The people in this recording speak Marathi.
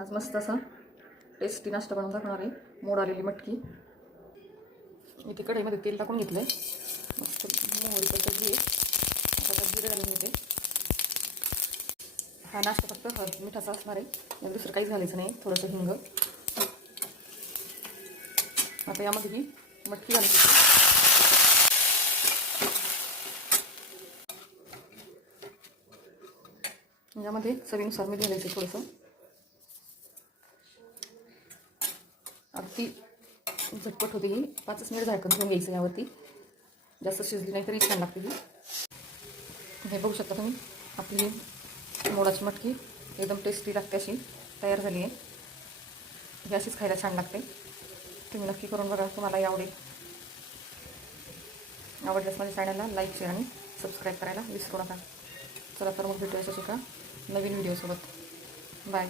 आज मस्त असा टेस्टी नाश्ता बनवून दाखवणार आहे. मोड आलेली मटकी. इथे कढईमध्ये तेल टाकून घेतलं आहे. मस्त मोहरीचं तजी आहे. आता त्यात जिरं घालून घेते. हा नाश्ता फक्त मिठाचा असणार आहे. यात दुसरं काहीच घालायचं नाही. थोडंसं हिंग. आता यामध्ये ही मटकी घालून घेते. यामध्ये चवीनुसार मीठ घालायचं थोडंसं. अगदी झटपट होते ही. 5 मिनिट झाकण ठेवून घ्यायचं यावरती. जास्त शिजली नाही तरी छान लागते ही. हे बघू शकता तुम्ही, आपली मोडाची मटकी एकदम टेस्टी लागते अशी तयार झाली आहे. ही अशीच खायला छान लागते. तुम्ही नक्की करून बघा, तुम्हालाही आवडेल. आवडल्यास माझ्या चॅनलला लाईक शेअर आणि सबस्क्राईब करायला विसरू नका. चला तर मग भेटूया अशाच एका नवीन व्हिडिओसोबत. बाय.